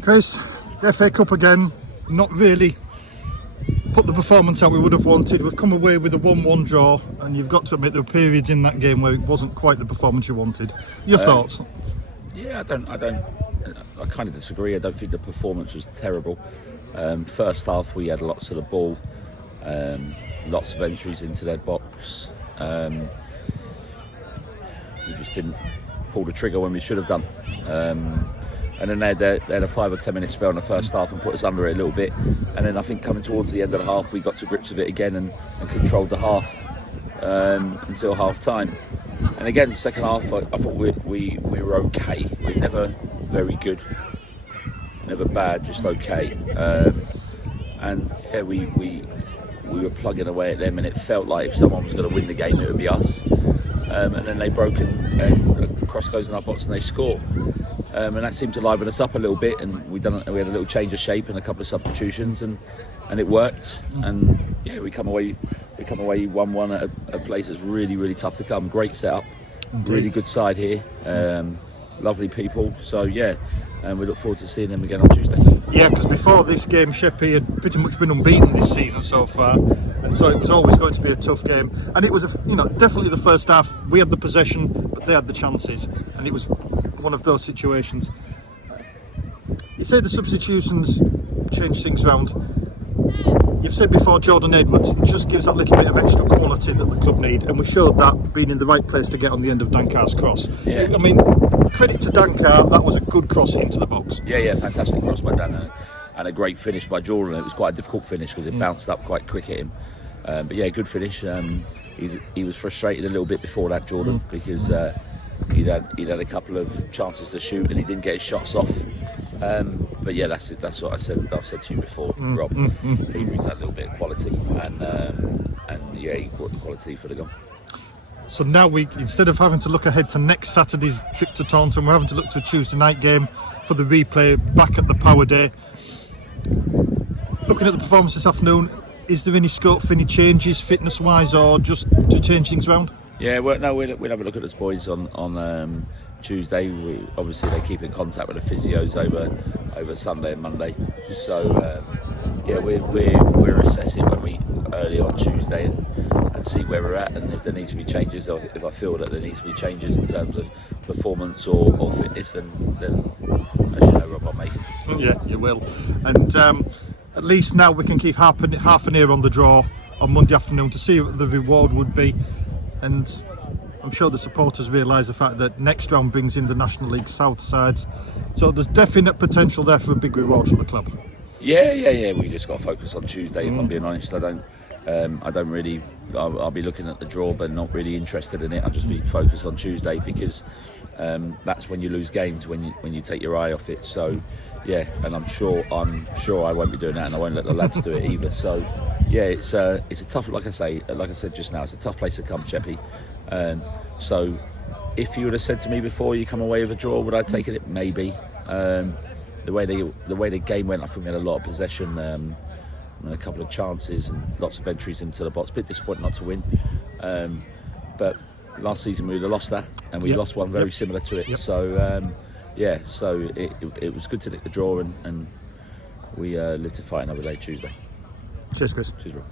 Chris, the FA Cup again, not really put the performance out we would have wanted. We've come away with a 1-1 draw, and you've got to admit there were periods in that game where it wasn't quite the performance you wanted. Your thoughts? Yeah, I kind of disagree. I don't think the performance was terrible. First half we had lots of the ball, lots of entries into their box. We just didn't pull the trigger when we should have done. And then they had a 5 or 10 minute spell in the first half and put us under it a little bit. And then I think coming towards the end of the half, we got to grips with it again and controlled the half until half time. And again, second half, I thought we were okay. We were never very good, never bad, just okay. And yeah, we were plugging away at them, and it felt like if someone was going to win the game, it would be us. And then they broke and cross goes in our box and they score. And that seemed to liven us up a little bit, and we had a little change of shape and a couple of substitutions, and it worked. And yeah, we come away 1-1 at a place that's really, really tough to come. Great setup, really good side here, lovely people. So yeah, and we look forward to seeing them again on Tuesday. Yeah, because before this game, Sheppey had pretty much been unbeaten this season so far, and so it was always going to be a tough game. And it was, definitely the first half we had the possession, but they had the chances, and it was one of those situations. You say the substitutions change things around. You've said before Jordan Edwards just gives that little bit of extra quality that the club need, and we showed that being in the right place to get on the end of Dankar's cross. Yeah. I mean, credit to Dankar, that was a good cross into the box. Yeah, fantastic cross by Dan and a great finish by Jordan. It was quite a difficult finish because it bounced up quite quick at him. But yeah, good finish. He was frustrated a little bit before that, Jordan, because he'd had a couple of chances to shoot and he didn't get his shots off. But yeah, that's it. That's what I've said to you before, Rob. He brings that little bit of quality, and yeah, he brought the quality for the goal. So now instead of having to look ahead to next Saturday's trip to Taunton, we're having to look to a Tuesday night game for the replay back at the Power Day. Looking at the performance this afternoon, is there any scope for any changes fitness-wise, or just to change things around? Yeah, we'll have a look at the boys on Tuesday. Obviously, they keep in contact with the physios over Sunday and Monday. So yeah, we're assessing when we early on Tuesday and see where we're at, and if there needs to be changes, or if I feel that there needs to be changes in terms of performance or fitness, then as you know, Rob, I'll make it. Yeah, you will. And at least now we can keep half an ear on the draw on Monday afternoon to see what the reward would be. And I'm sure the supporters realise the fact that next round brings in the National League South sides, so there's definite potential there for a big reward for the club. Yeah. We just got to focus on Tuesday. If I'm being honest, I don't really. I'll be looking at the draw, but not really interested in it. I'll just be focused on Tuesday, because that's when you lose games, when you take your eye off it. So yeah, and I'm sure I won't be doing that, and I won't let the lads do it either. So yeah, it's a tough. Like I said just now, it's a tough place to come, Sheppey. So if you would have said to me before you come away with a draw, would I take it? Maybe. The way the game went, I think we had a lot of possession. And a couple of chances and lots of entries into the box. A bit disappointing not to win, but last season we would have lost that, and we lost one very similar to it. So yeah, so it was good to nick the draw, and we live to fight another day Tuesday. Cheers, Chris. Cheers, Rob.